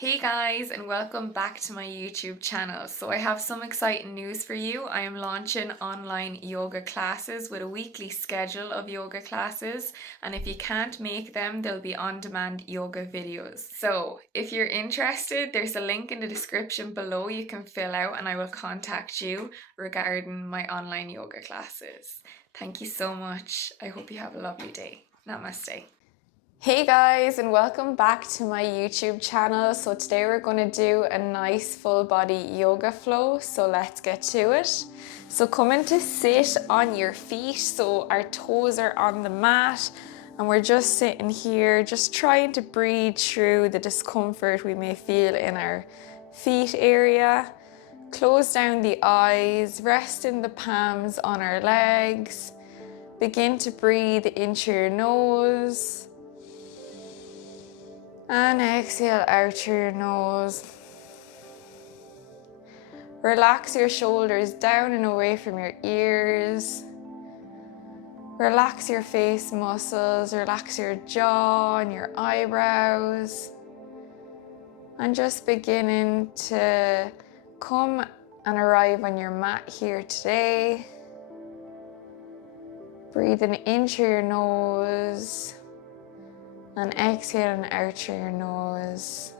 Hey guys, and welcome back to my YouTube channel. So I have some exciting news for you. I am launching online yoga classes with a weekly schedule of yoga classes, and if you can't make them, there'll be on-demand yoga videos. So if you're interested, there's a link in the description below you can fill out, and I will contact you regarding my online yoga classes. Thank you so much. I hope you have a lovely day. Namaste. Hey guys, and welcome back to my YouTube channel. So today we're going to do a nice full body yoga flow. So let's get to it. So come in to sit on your feet. So our toes are on the mat and we're just sitting here, just trying to breathe through the discomfort we may feel in our feet area. Close down the eyes, resting the palms on our legs. Begin to breathe in through your nose. And exhale out through your nose. Relax your shoulders down and away from your ears. Relax your face muscles, relax your jaw and your eyebrows. And just beginning to come and arrive on your mat here today. Breathing in through your nose. And exhaling out through your nose.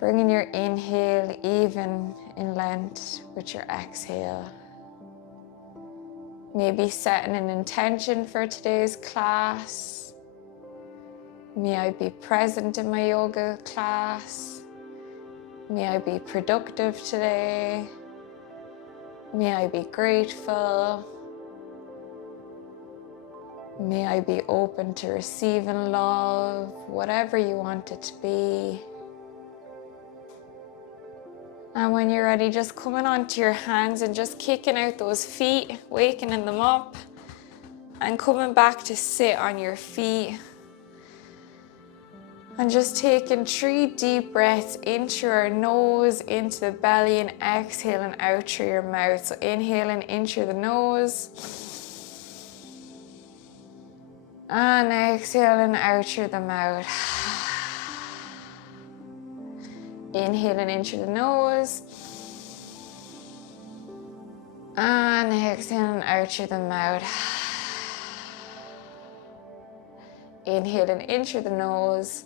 Bringing your inhale even in length with your exhale. Maybe setting an intention for today's class. May I be present in my yoga class. May I be productive today. May I be grateful. May I be open to receiving love, whatever you want it to be. And when you're ready, just coming onto your hands and just kicking out those feet, wakening them up, and coming back to sit on your feet. And just taking 3 deep breaths in through our nose, into the belly, and exhaling out through your mouth. So inhaling in through the nose. And exhaling out through the mouth. Inhaling in through the nose. And exhaling out through the mouth. Inhaling in through the nose.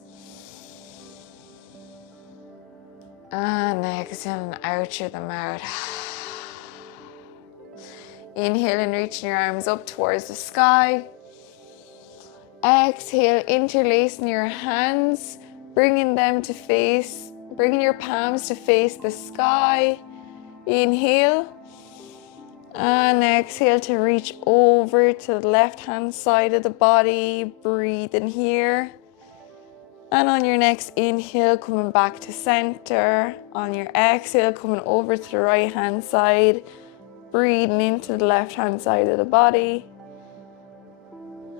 And exhaling out through the mouth. Inhaling, reaching your arms up towards the sky. Exhale, interlacing your hands, bringing your palms to face the sky. Inhale. And exhale to reach over to the left-hand side of the body. Breathe in here. And on your next inhale, coming back to center. On your exhale, coming over to the right-hand side. Breathing into the left-hand side of the body.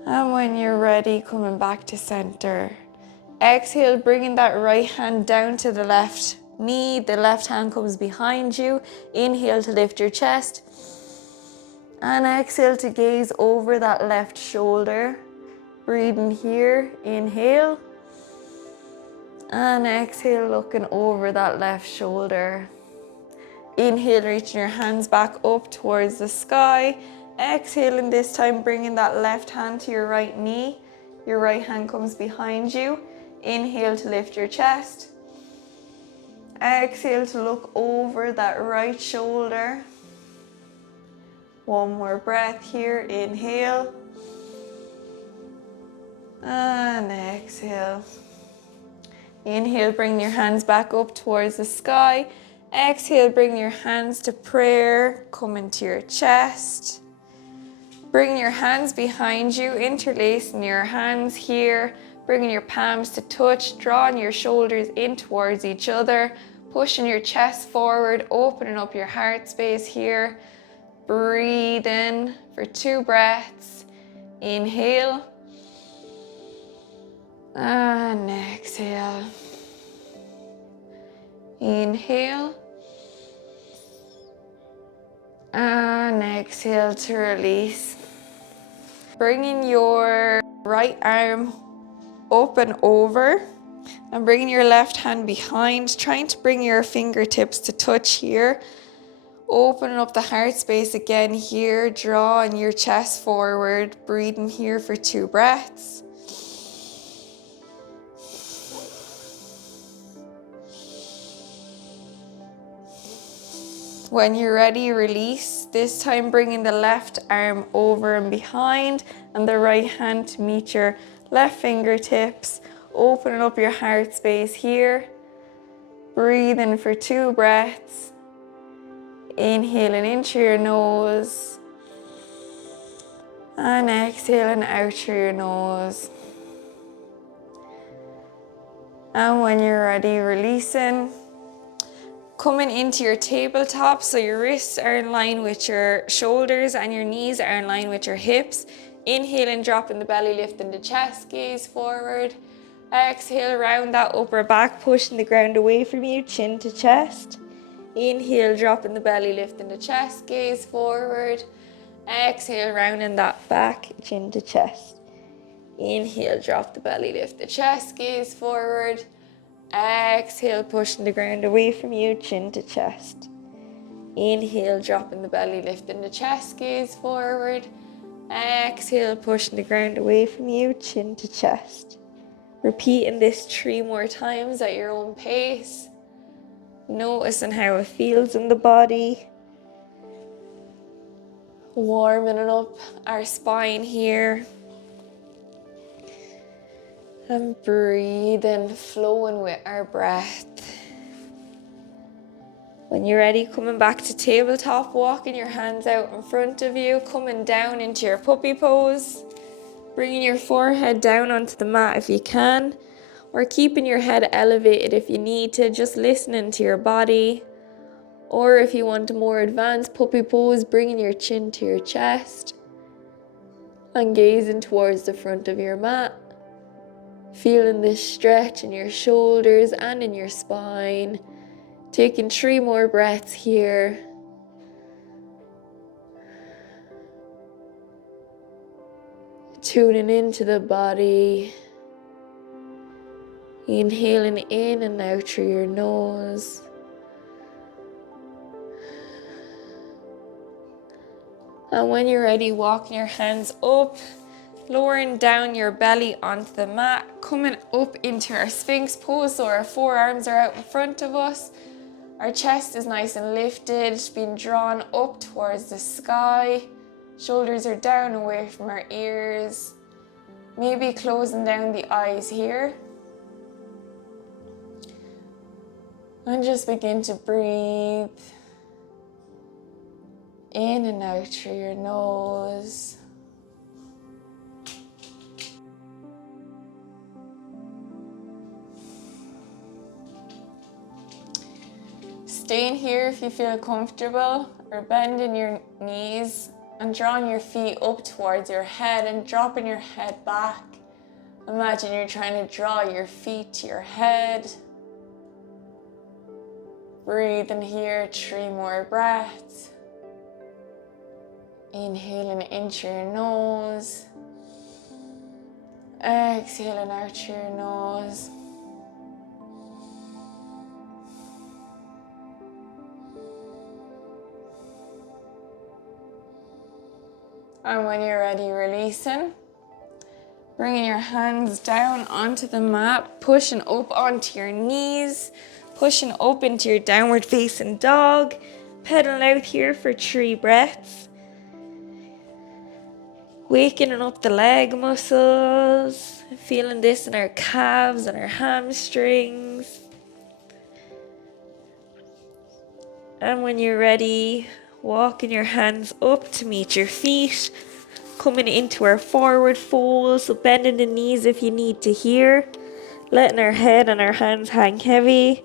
And when you're ready, coming back to center. Exhale, bringing that right hand down to the left knee. The left hand comes behind you. Inhale to lift your chest. And exhale to gaze over that left shoulder. Breathing here, inhale. And exhale, looking over that left shoulder. Inhale, reaching your hands back up towards the sky. Exhaling this time, bringing that left hand to your right knee. Your right hand comes behind you. Inhale to lift your chest. Exhale to look over that right shoulder. One more breath here. Inhale. And exhale. Inhale, bring your hands back up towards the sky. Exhale, bring your hands to prayer. Come into your chest. Bring your hands behind you, interlacing your hands here. Bringing your palms to touch, drawing your shoulders in towards each other. Pushing your chest forward, opening up your heart space here. Breathe in for 2 breaths. Inhale. And exhale. Inhale. And exhale to release. Bringing your right arm up and over. And bringing your left hand behind, trying to bring your fingertips to touch here. Opening up the heart space again here, drawing your chest forward, breathing here for 2 breaths. When you're ready, release. This time bringing the left arm over and behind and the right hand to meet your left fingertips. Opening up your heart space here. Breathing for 2 breaths. Inhaling in through your nose. And exhaling out through your nose. And when you're ready, releasing. Coming into your tabletop, so your wrists are in line with your shoulders and your knees are in line with your hips. Inhaling, dropping the belly, lifting the chest, gaze forward. Exhale, round that upper back, pushing the ground away from you, chin to chest. Inhale, dropping the belly, lifting the chest, gaze forward. Exhale, rounding that back, chin to chest. Inhale, drop the belly, lift the chest, gaze forward. Exhale, pushing the ground away from you, chin to chest. Inhale, dropping the belly, lifting the chest, gaze forward. Exhale, pushing the ground away from you, chin to chest. Repeating this 3 more times at your own pace. Noticing how it feels in the body. Warming up our spine here. And breathing, flowing with our breath. When you're ready, coming back to tabletop, walking your hands out in front of you, coming down into your puppy pose. Bringing your forehead down onto the mat if you can, or keeping your head elevated if you need to, just listening to your body. Or if you want a more advanced puppy pose, bringing your chin to your chest and gazing towards the front of your mat. Feeling this stretch in your shoulders and in your spine. Taking 3 more breaths here. Tuning into the body. Inhaling in and out through your nose. And when you're ready, walking your hands up, lowering down your belly onto the mat, coming up into our Sphinx pose, so our forearms are out in front of us. Our chest is nice and lifted, being drawn up towards the sky. Shoulders are down away from our ears. Maybe closing down the eyes here. And just begin to breathe in and out through your nose. Staying here if you feel comfortable, or bending your knees and drawing your feet up towards your head and dropping your head back. Imagine you're trying to draw your feet to your head. Breathing here, 3 more breaths. Inhaling in through your nose. Exhaling out through your nose. And when you're ready, releasing. Bringing your hands down onto the mat, pushing up onto your knees, pushing up into your downward facing dog. Pedaling out here for 3 breaths. Wakening up the leg muscles, feeling this in our calves and our hamstrings. And when you're ready, walking your hands up to meet your feet, coming into our forward fold, so bending the knees if you need to here, letting our head and our hands hang heavy.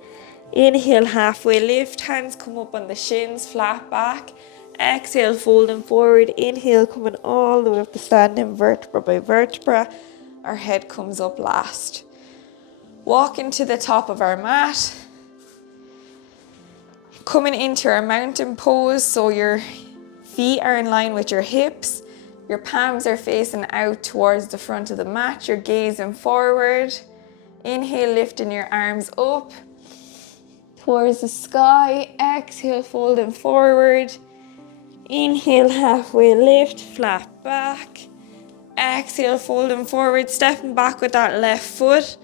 Inhale, halfway lift, hands come up on the shins, flat back. Exhale, folding forward. Inhale, coming all the way up to standing vertebra by vertebra. Our head comes up last. Walking to the top of our mat. Coming into our mountain pose, so your feet are in line with your hips. Your palms are facing out towards the front of the mat. You're gazing forward. Inhale, lifting your arms up towards the sky. Exhale, folding forward. Inhale, halfway lift, flat back. Exhale, folding forward, stepping back with that left foot.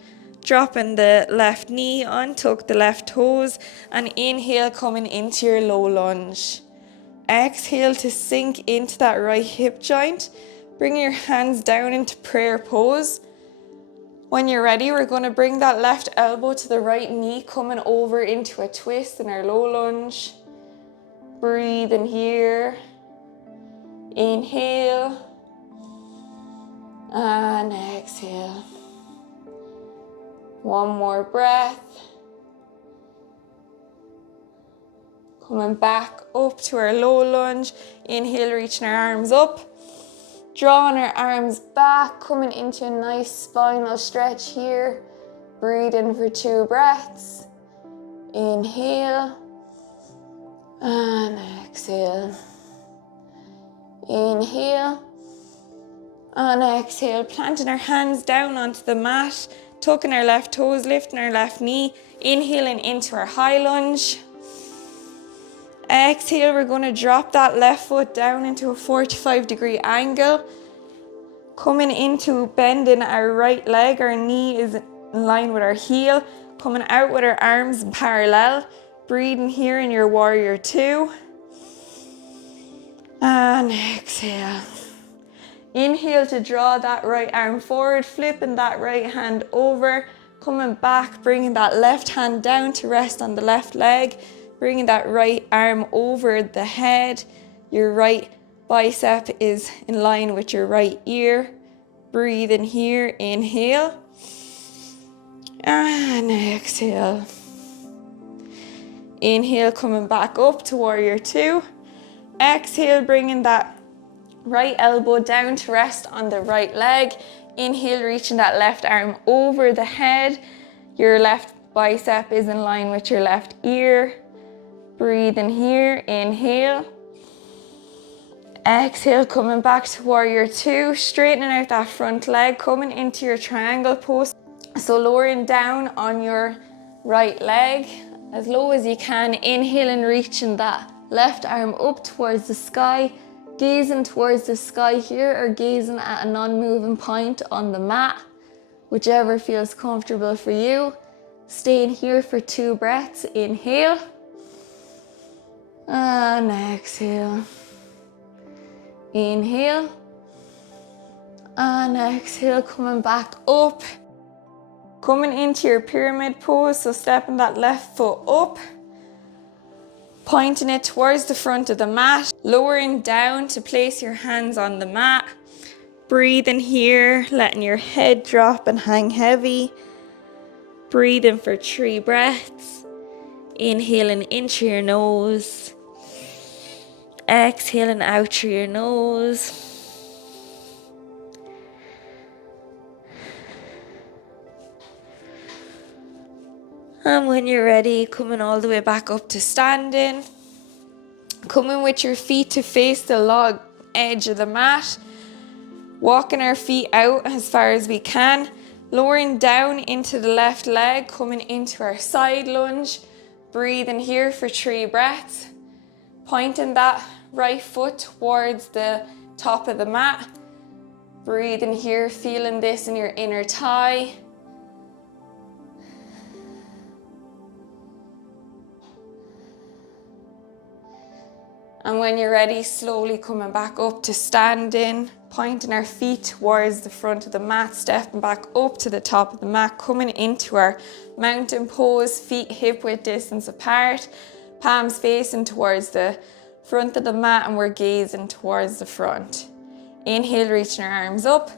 Dropping the left knee, untuck the left toes. And inhale, coming into your low lunge. Exhale to sink into that right hip joint. Bring your hands down into prayer pose. When you're ready, we're going to bring that left elbow to the right knee, coming over into a twist in our low lunge. Breathe in here. Inhale. And exhale. One more breath. Coming back up to our low lunge. Inhale, reaching our arms up. Drawing our arms back, coming into a nice spinal stretch here. Breathe in for 2 breaths. Inhale. And exhale. Inhale. And exhale. Planting our hands down onto the mat. Tucking our left toes, lifting our left knee. Inhaling into our high lunge. Exhale, we're going to drop that left foot down into a 45-degree angle. Coming into bending our right leg, our knee is in line with our heel. Coming out with our arms parallel. Breathing here in your warrior 2. And exhale. Inhale to draw that right arm forward, flipping that right hand over. Coming back, bringing that left hand down to rest on the left leg. Bringing that right arm over the head. Your right bicep is in line with your right ear. Breathe in here, inhale. And exhale. Inhale, coming back up to warrior 2. Exhale, bringing that right elbow down to rest on the right leg. Inhale, reaching that left arm over the head. Your left bicep is in line with your left ear. Breathe in here, inhale. Exhale, coming back to warrior 2, straightening out that front leg, coming into your triangle pose. So lowering down on your right leg as low as you can. Inhaling, reaching that left arm up towards the sky, gazing towards the sky here or gazing at a non-moving point on the mat, whichever feels comfortable for you. Staying here for 2 breaths. Inhale. And exhale. Inhale. And exhale, coming back up. Coming into your pyramid pose, so stepping that left foot up. Pointing it towards the front of the mat. Lowering down to place your hands on the mat. Breathing here, letting your head drop and hang heavy. Breathing for 3 breaths. Inhaling in through your nose. Exhaling out through your nose. And when you're ready, coming all the way back up to standing. Coming with your feet to face the log edge of the mat. Walking our feet out as far as we can. Lowering down into the left leg, coming into our side lunge. Breathing here for 3 breaths. Pointing that right foot towards the top of the mat. Breathing here, feeling this in your inner thigh. And when you're ready, slowly coming back up to standing, pointing our feet towards the front of the mat, stepping back up to the top of the mat, coming into our mountain pose, feet hip-width distance apart, palms facing towards the front of the mat, and we're gazing towards the front. Inhale, reaching our arms up.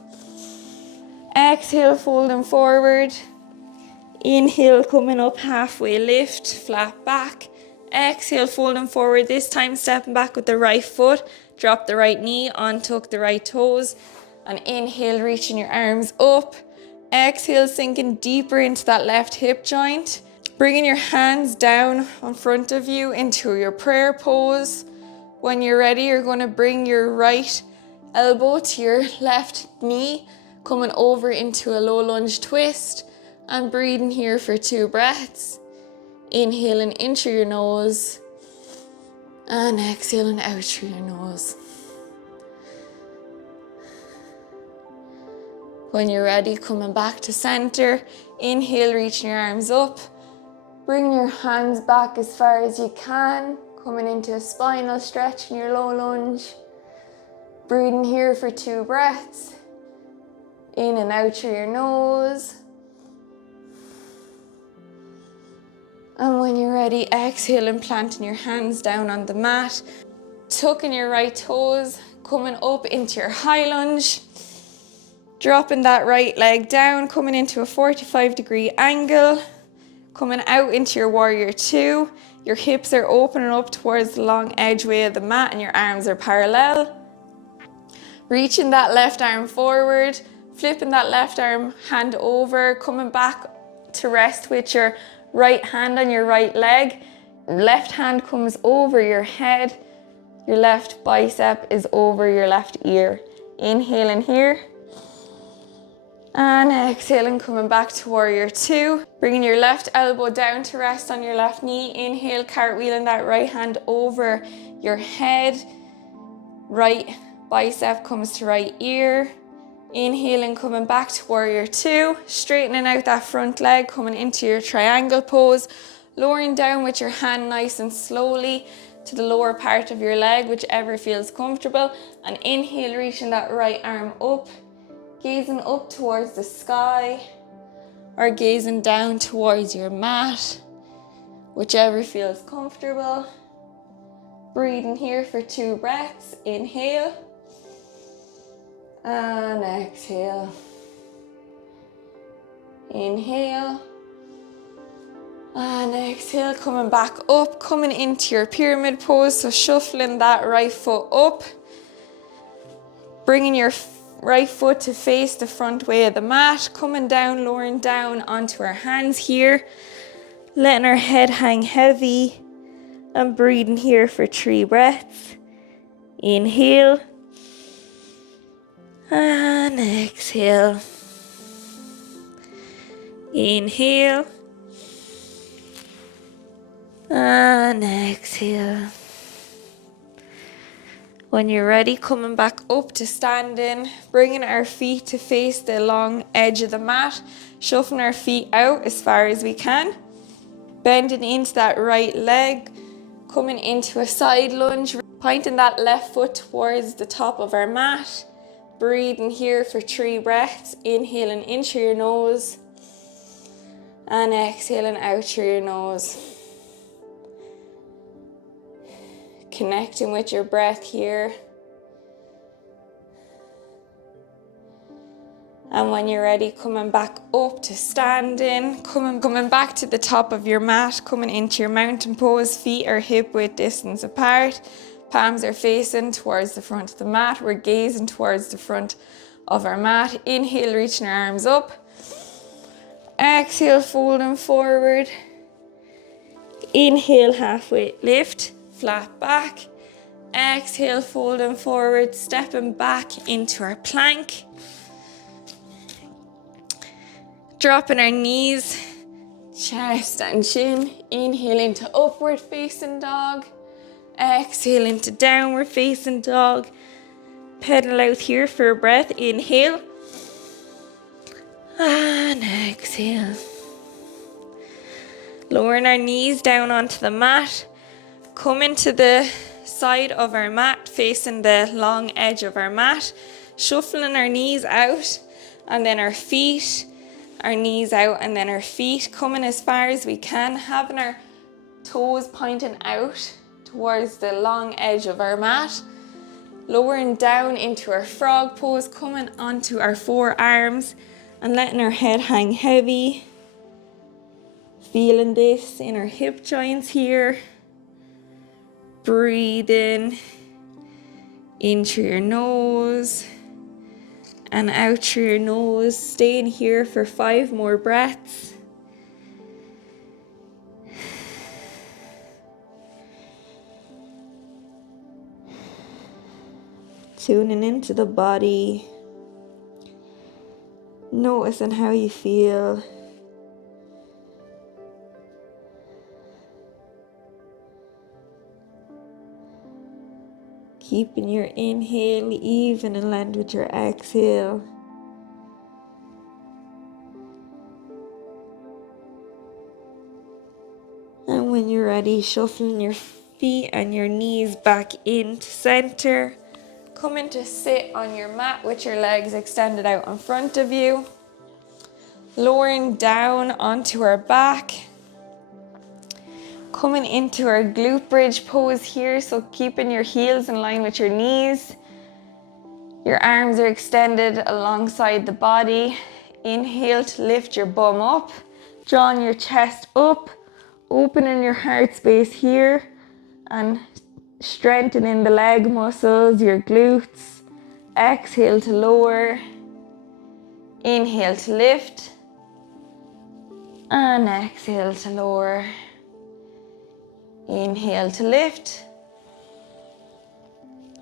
Exhale, folding forward. Inhale, coming up, halfway lift, flat back. Exhale, folding forward, this time stepping back with the right foot. Drop the right knee, untuck the right toes. And inhale, reaching your arms up. Exhale, sinking deeper into that left hip joint. Bringing your hands down in front of you into your prayer pose. When you're ready, you're going to bring your right elbow to your left knee, coming over into a low lunge twist. And breathing here for 2 breaths. Inhaling in through your nose and exhaling out through your nose. When you're ready, coming back to center, inhale, reaching your arms up. Bring your hands back as far as you can, coming into a spinal stretch in your low lunge. Breathing here for 2 breaths. In and out through your nose. And when you're ready, exhaling, planting your hands down on the mat. Tucking your right toes, coming up into your high lunge. Dropping that right leg down, coming into a 45-degree angle. Coming out into your warrior 2. Your hips are opening up towards the long edgeway of the mat and your arms are parallel. Reaching that left arm forward, flipping that left arm hand over, coming back to rest with your right hand on your right leg. Left hand comes over your head. Your left bicep is over your left ear. Inhaling here. And exhaling, coming back to warrior 2. Bringing your left elbow down to rest on your left knee. Inhale, cartwheeling that right hand over your head. Right bicep comes to right ear. Inhaling, coming back to warrior 2. Straightening out that front leg, coming into your triangle pose. Lowering down with your hand nice and slowly to the lower part of your leg, whichever feels comfortable. And inhale, reaching that right arm up. Gazing up towards the sky or gazing down towards your mat, whichever feels comfortable. Breathing here for 2 breaths. Inhale and exhale. Inhale and exhale, coming back up, coming into your pyramid pose. So shuffling that right foot up, bringing your right foot to face the front way of the mat, coming down, lowering down onto our hands here, letting our head hang heavy, and breathing here for 3 breaths. Inhale and exhale. Inhale and exhale. When you're ready, coming back up to standing, bringing our feet to face the long edge of the mat, shuffling our feet out as far as we can, bending into that right leg, coming into a side lunge, pointing that left foot towards the top of our mat, breathing here for 3 breaths, inhaling in through your nose and exhaling out through your nose. Connecting with your breath here. And when you're ready, coming back up to standing, coming back to the top of your mat, coming into your mountain pose, feet are hip width distance apart, palms are facing towards the front of the mat, we're gazing towards the front of our mat. Inhale, reaching our arms up. Exhale, folding forward. Inhale, halfway lift. Flat back. Exhale, folding forward, stepping back into our plank. Dropping our knees, chest and chin. Inhale into upward facing dog. Exhale into downward facing dog. Pedal out here for a breath. Inhale. And exhale. Lowering our knees down onto the mat. Coming to the side of our mat, facing the long edge of our mat, shuffling our knees out and then our feet, our knees out and then our feet, coming as far as we can, having our toes pointing out towards the long edge of our mat, lowering down into our frog pose, coming onto our forearms and letting our head hang heavy, feeling this in our hip joints here. Breathing in through your nose and out through your nose. Staying here for 5 more breaths. Tuning into the body. Noticing how you feel. Keeping your inhale even and land with your exhale. And when you're ready, shuffling your feet and your knees back into center. Coming to sit on your mat with your legs extended out in front of you. Lowering down onto our back. Coming into our glute bridge pose here, so keeping your heels in line with your knees. Your arms are extended alongside the body. Inhale to lift your bum up, drawing your chest up, opening your heart space here, and strengthening the leg muscles, your glutes. Exhale to lower. Inhale to lift. And exhale to lower. Inhale to lift.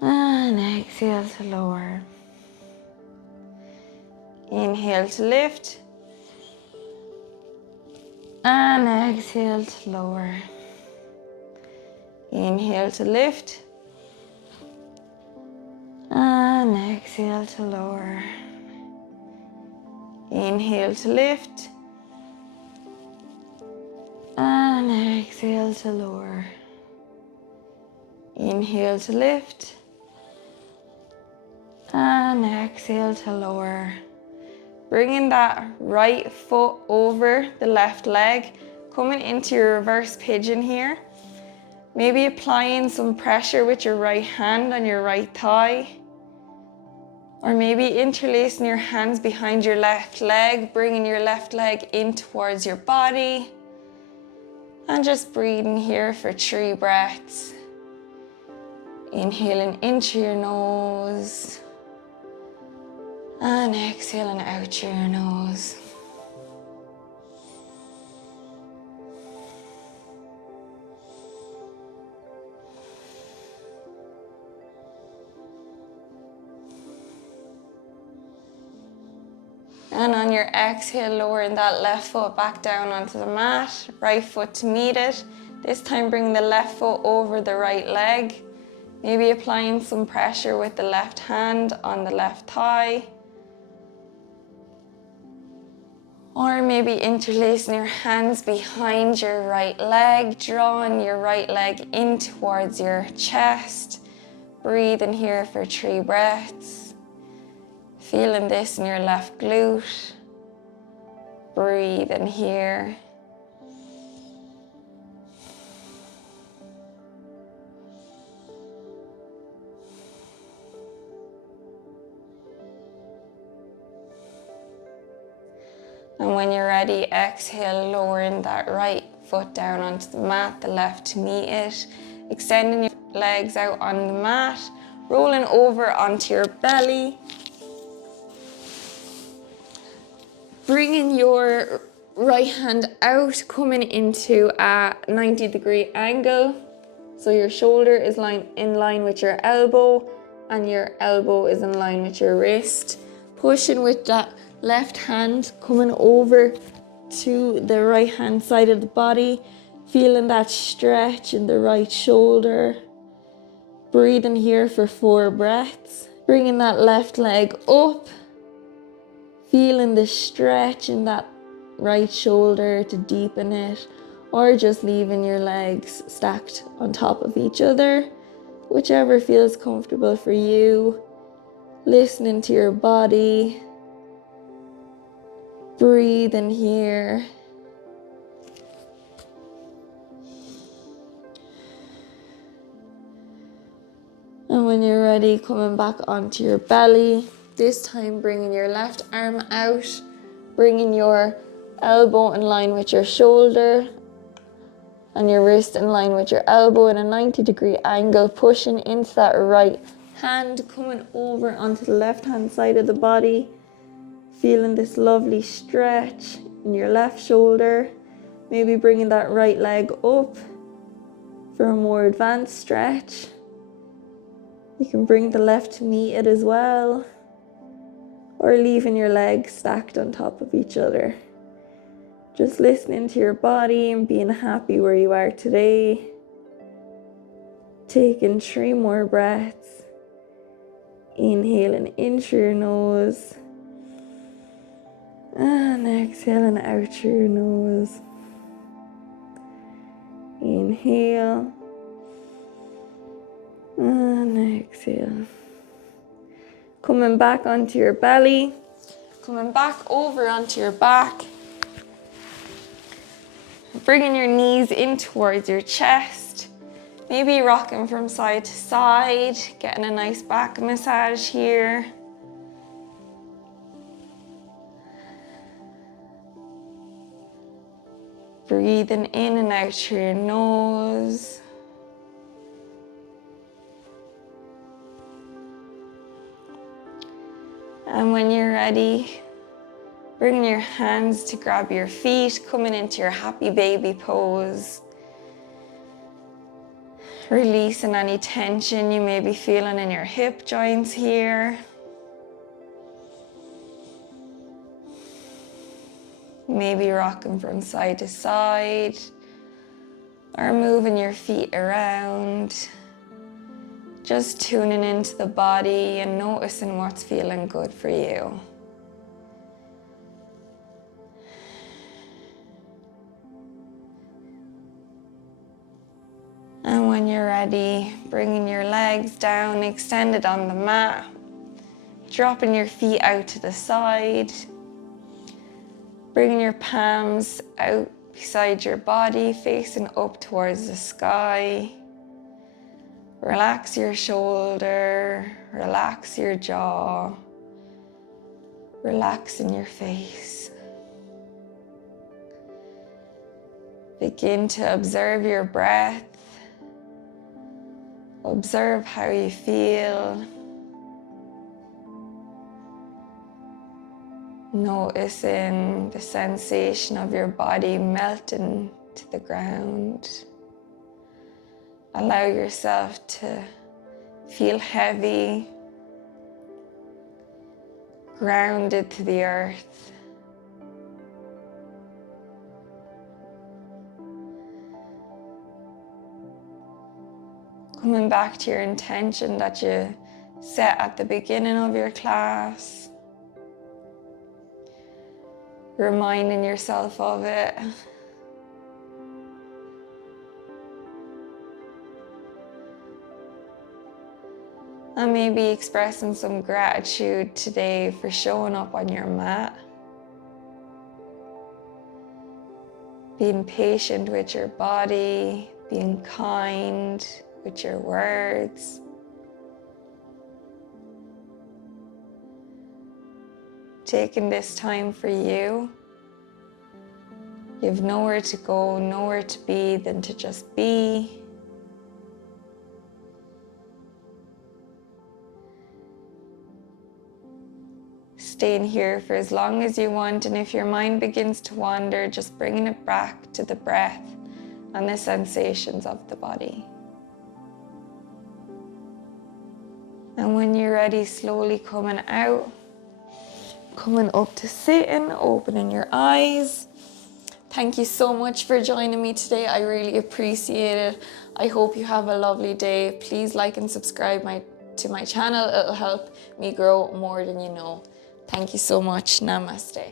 And exhale to lower. Inhale to lift. And exhale to lower. Inhale to lift. And exhale to lower. Inhale to lift. And exhale to lower. Inhale to lift. And exhale to lower. Bringing that right foot over the left leg, coming into your reverse pigeon here. Maybe applying some pressure with your right hand on your right thigh. Or maybe interlacing your hands behind your left leg, bringing your left leg in towards your body. And just breathing here for 3 breaths. Inhaling in through your nose. And exhaling out through your nose. And on your exhale, lowering that left foot back down onto the mat, right foot to meet it. This time bring the left foot over the right leg. Maybe applying some pressure with the left hand on the left thigh. Or maybe interlacing your hands behind your right leg, drawing your right leg in towards your chest. Breathe in here for 3 breaths. Feeling this in your left glute. Breathe in here. And when you're ready, exhale, lowering that right foot down onto the mat, the left to meet it. Extending your legs out on the mat, rolling over onto your belly. Bringing your right hand out, coming into a 90-degree angle. So your shoulder is in line with your elbow and your elbow is in line with your wrist. Pushing with that left hand, coming over to the right hand side of the body. Feeling that stretch in the right shoulder. Breathing here for 4 breaths. Bringing that left leg up. Feeling the stretch in that right shoulder to deepen it, or just leaving your legs stacked on top of each other, whichever feels comfortable for you. Listening to your body. Breathe in here. And when you're ready, coming back onto your belly. This time bringing your left arm out, bringing your elbow in line with your shoulder and your wrist in line with your elbow in a 90-degree angle, pushing into that right hand, coming over onto the left hand side of the body, feeling this lovely stretch in your left shoulder, maybe bringing that right leg up for a more advanced stretch. You can bring the left to meet it as well, or leaving your legs stacked on top of each other. Just listening to your body and being happy where you are today. Taking 3 more breaths. Inhaling in through your nose. And exhaling out through your nose. Inhale. And exhale. Coming back onto your belly. Coming back over onto your back. Bringing your knees in towards your chest. Maybe rocking from side to side. Getting a nice back massage here. Breathing in and out through your nose. And when you're ready, bring your hands to grab your feet, coming into your happy baby pose. Releasing any tension you may be feeling in your hip joints here. Maybe rocking from side to side, or moving your feet around. Just tuning into the body and noticing what's feeling good for you. And when you're ready, bringing your legs down, extended on the mat, dropping your feet out to the side, bringing your palms out beside your body, facing up towards the sky. Relax your shoulder, relax your jaw, relax in your face. Begin to observe your breath. Observe how you feel. Noticing the sensation of your body melting to the ground. Allow yourself to feel heavy, grounded to the earth. Coming back to your intention that you set at the beginning of your class. Reminding yourself of it. And maybe expressing some gratitude today for showing up on your mat. Being patient with your body, being kind with your words. Taking this time for you. You have nowhere to go, nowhere to be than to just be. Staying here for as long as you want, and if your mind begins to wander, just bringing it back to the breath and the sensations of the body. And when you're ready, slowly coming out, coming up to sitting, opening your eyes. Thank you so much for joining me today. I really appreciate it. I hope you have a lovely day. Please like and subscribe to my channel. It'll help me grow more than you know. Thank you so much. Namaste.